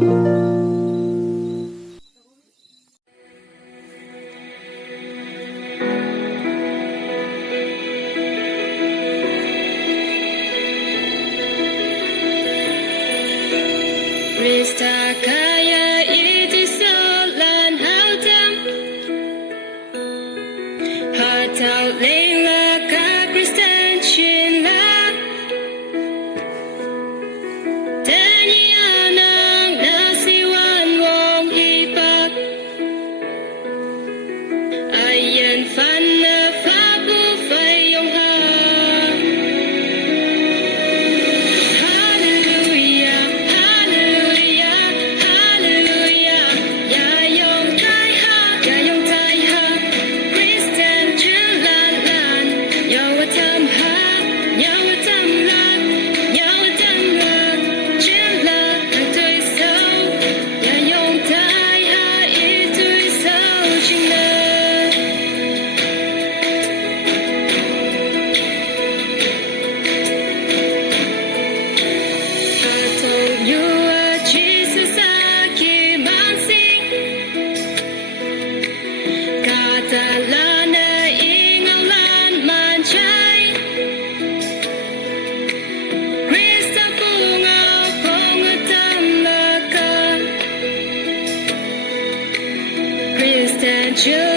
Krista kaya itu solan hao tam Hatau leila ka Kristen chin la Tani anang nasiwan wong ipak Ayan fan na fa bu fai yong ha Kristen